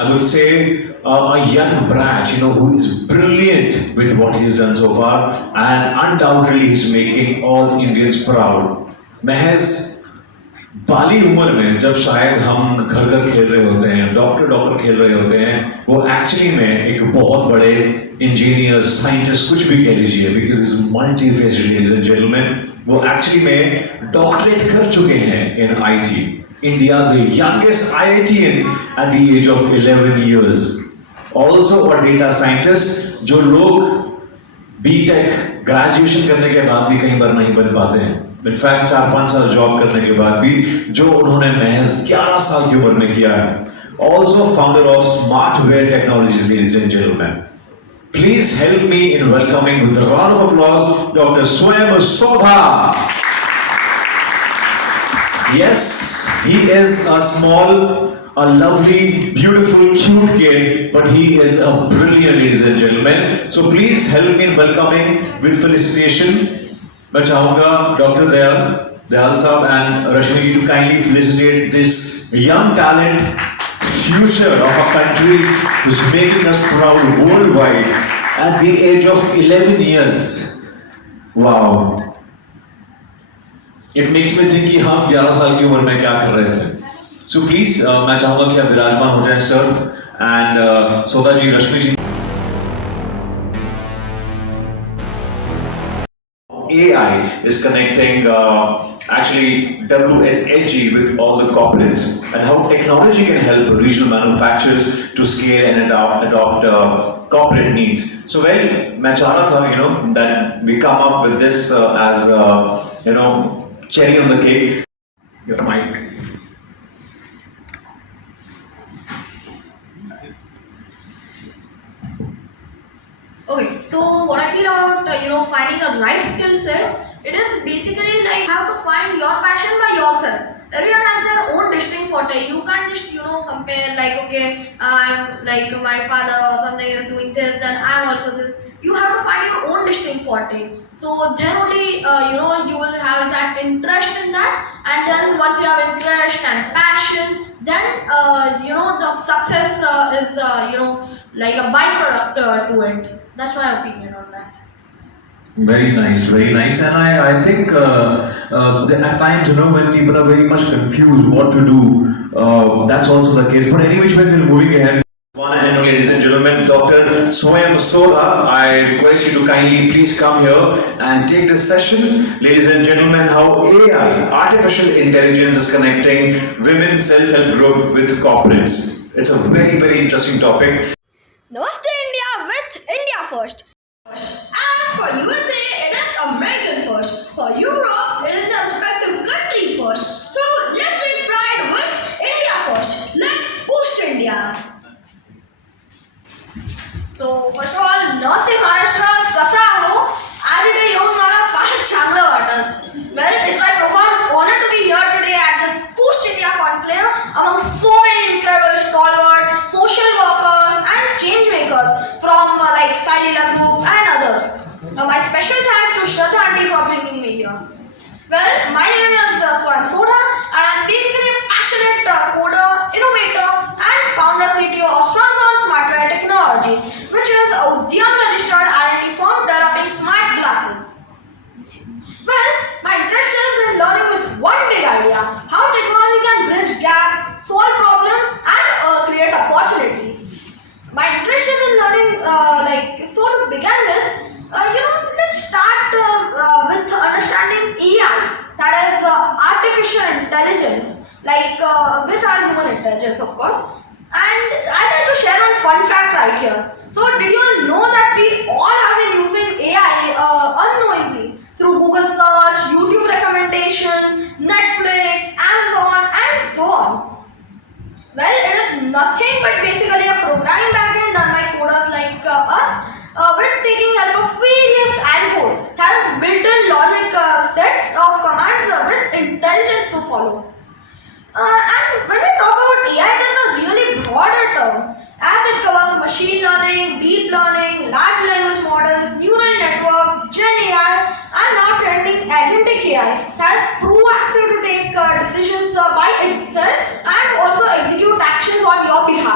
I would say, a young brat, who is brilliant with what he has done so far, and undoubtedly he's making all Indians proud. महज बाली उम्र में जब शायद हम घर घर खेल रहे होते हैं, डॉक्टर डॉक्टर खेल रहे होते हैं, वो एक्चुअली में एक बहुत बड़े इंजीनियर, साइंटिस्ट, कुछ भी कह लीजिए, because is multi faced ladies and gentleman, वो एक्चुअली में डॉक्टरेट कर चुके हैं in IT. India's youngest IITian at the age of 11 years. Also a data scientist, जो लोग BTech ग्रेजुएशन करने के बाद भी कई बार नहीं बन पाते हैं. इनफैक्ट 4-5 साल जॉब करने के बाद भी जो उन्होंने महज 11 साल की उम्र में किया है. Also founder of Smartware Technologies, ladies and gentlemen. Please help me in welcoming with a round of applause Dr. Swayam Sodha. Yes, he is a lovely, beautiful, cute kid, but he is a brilliant, ladies and gentlemen. So please help me in welcoming with felicitation. मैं चाहूँगा Dr. Dayal साहब and Rashmi ji to kindly felicitate this young talent, future of our country, who's making us proud worldwide at the age of 11 years. Wow. It makes me think कि हम 11 साल की उम्र में क्या कर रहे थे. So please, मैं चाहूँगा कि आप विराजमान हो जाएं sir, and Sodha ji, Rashmi ji. AI is connecting actually WSHG with all the corporates, and how technology can help regional manufacturers to scale and adopt corporate needs. So मैं चाह रहा था, that we come up with this as cherry on the cake. Your mic. Okay, so what I feel about finding the right skill set, it is basically like you have to find your passion by yourself. Everyone has their own distinct forte. You can't just compare like, okay, I'm like my father or something is doing this, then I'm also this. You have to find your own distinct forte. So generally, you will have that interest in that, and then once you have interest and passion, then the success is like a byproduct to it. That's my opinion on that. Very nice, very nice. And I think at times, when people are very much confused what to do, that's also the case. But anyway, we're moving ahead. One and only, ladies and gentlemen, Dr. Swayam Sodha, I request you to kindly please come here and take this session. Ladies and gentlemen, how AI, artificial intelligence, is connecting women self-help group with corporates. It's a very, very interesting topic. Namaste India with India first. And for USA, it is American first. For Europe, it is a respective country first. So let's take pride with India first. Let's boost India. So first of all, नमस्ते महाराष्ट्र, कसा आहो? आज इथे येऊन मला फार चांगलं वाटतं. Well, it's my profound honor to be here today at this Boost India conclave among so many incredible stalwarts, social workers, and change makers from like Salila Group and others. My special thanks to Shraddha Aunty for bringing me here. Well, my name is Swayam Sodha, and I'm basically a passionate coder, innovator, and founder CTO of Smartware Technologies, which is a Udyam registered R&D firm developing smart glasses. Well, my interest is in learning with one big idea: how technology can bridge gaps, solve problems, and create opportunities. My interest is in learning, so to begin with, let's start with understanding AI, that is artificial intelligence, with our human intelligence, of course. And I'd like to share one fun fact right here. So, did you all know that we all have been using AI unknowingly through Google search, YouTube recommendations, Netflix, Amazon, and so on? Well, it is nothing but basically a programming backend done by coders like us, with taking help of various algos that has built-in logic sets of commands with intelligence to follow. And when we talk about AI, it is a really broader term, as it covers machine learning, deep learning, large language models, neural networks, Gen AI, and now trending agentic AI that is proactive to take decisions by itself and also execute actions on your behalf.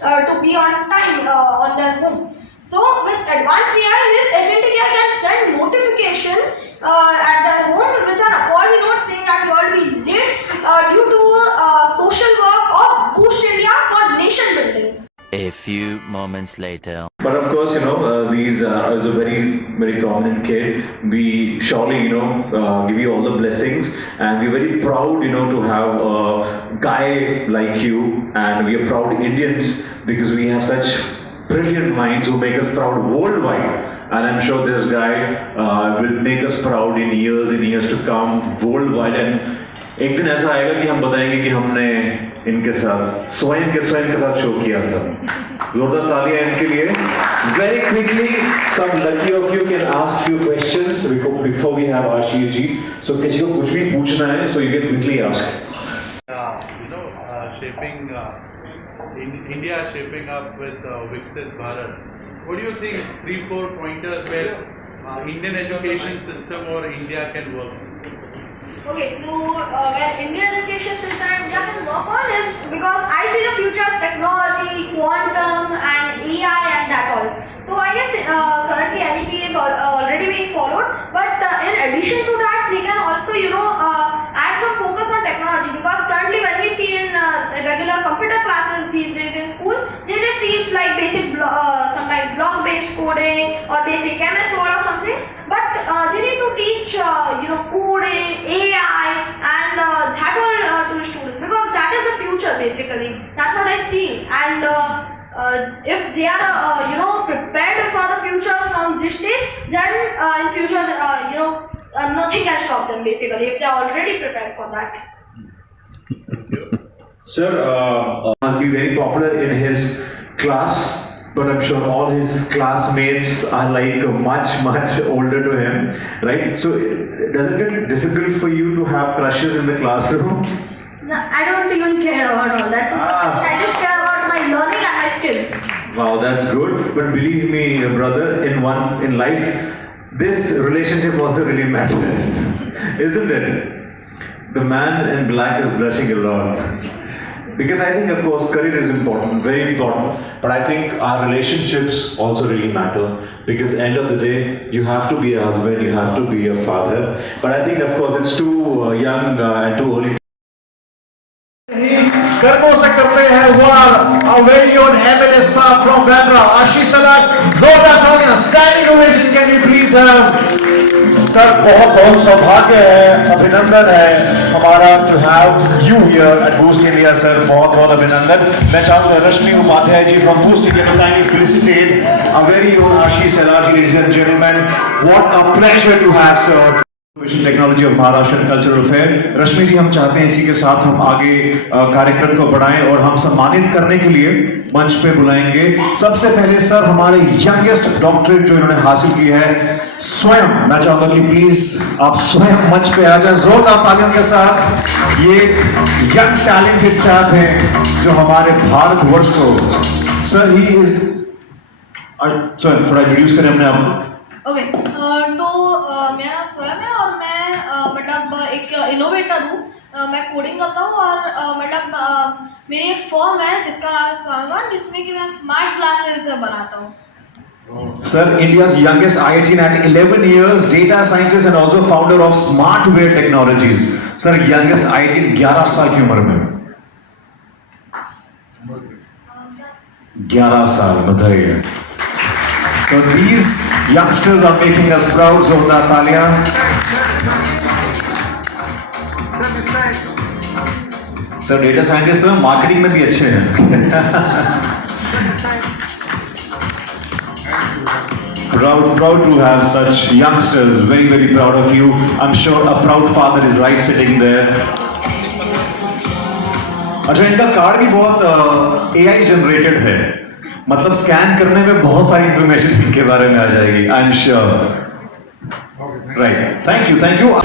to be on time on their home. So with advanced AI, this agent AI can send notification at their home with an apology note saying that you will be late due to social work of Boost India for nation building. A few moments later. But of course, these is a very prominent kid. We surely, give you all the blessings, and we're very proud, to have a guy like you, and we are proud Indians because we have such brilliant minds who make us proud worldwide. And I'm sure this guy will make us proud in years to come worldwide. And एक दिन ऐसा आएगा कि हम बताएंगे कि हमने इनके साथ स्वयं के साथ शो किया था. जोरदार तालियां इनके लिए. Very quickly, some lucky of you can ask few questions before we have Ashish ji. So किसी को कुछ भी पूछना है, so you can quickly ask. India shaping up with Viksit Bharat. What do you think? 3-4 pointers where Indian education system or India can work? Okay, so where Indian education system India can work on is because I see the future of technology, quantum and AI and that all. So I guess currently NEP is already being followed, but in addition to that, they can also add some focus on technology because currently when we see in regular computer classes these days in school, they just teach like basic sometimes block-based coding or basic MS Word or something, but they need to teach coding, AI and that all to the students because that is the future basically. That's what I see. And if they are prepared for the future from this stage, then in future nothing can stop them basically if they are already prepared for that. Sir, must be very popular in his class. But I'm sure all his classmates are like much older to him, right? So does it get difficult for you to have crushes in the classroom? No, I don't even care about all that. I just care about my learning and my skills. Wow, that's good. But believe me, brother, in life, this relationship also really matters, isn't it? The man in black is blushing a lot. Because I think, of course, career is important, very important. But I think our relationships also really matter. Because end of the day, you have to be a husband, you have to be a father. But I think, of course, it's too young and too early. कर्मों से करते हैं वार our very own MLA साहब from Bandra आशीष सलाद जोरदार तालियां standing ovation can you please sir बहुत सौभाग्य है अभिनंदन है हमारा to have you here at Boost India sir बहुत अभिनंदन मैं चाहूंगा Rashmi Upadhyay ji from Boost India to kindly felicitate our very own Ashish सलाद ladies and gentlemen what a pleasure to have sir technology of Maharashtra cultural fair. Rashmi ji हम चाहते हैं इसी के साथ हम आगे कार्यक्रम को बढ़ाएं और हम सम्मानित करने के लिए मंच पे बुलाएंगे सबसे पहले सर हमारे यंगेस्ट डॉक्टरेट जो इन्होंने हासिल की है स्वयं. मैं चाहूंगा कि प्लीज आप स्वयं मंच पे आ जाएं जोरदार तालियों के साथ. ये यंग टैलेंटेड चैप है जो हमारे भारतवर्ष को सर ही इज सर थोड़ा इंट्रोड्यूस करें अपने आप. ओके तो मेरा नाम स्वयं है और मैं मतलब एक इनोवेटर हूँ. मैं कोडिंग करता हूँ और मतलब मेरी एक फर्म है जिसका नाम है स्वागत जिसमें कि मैं स्मार्ट ग्लासेस बनाता हूँ. Sir, India's youngest IIT at 11 years, data scientist and also founder of Smartware Technologies. Sir, youngest IIT 11 साल की उम्र में. 11 साल बताइए. So these youngsters are making us proud. जोरदार तालियां. Sir, data scientist तो मार्केटिंग में भी अच्छे हैं. Proud to have such youngsters. Very proud of you. I'm sure a proud father is right sitting there. अच्छा इनका कार्ड भी बहुत AI जनरेटेड है. मतलब स्कैन करने में बहुत सारी इंफॉर्मेशन इनके बारे में आ जाएगी. I am sure. Right. Thank you.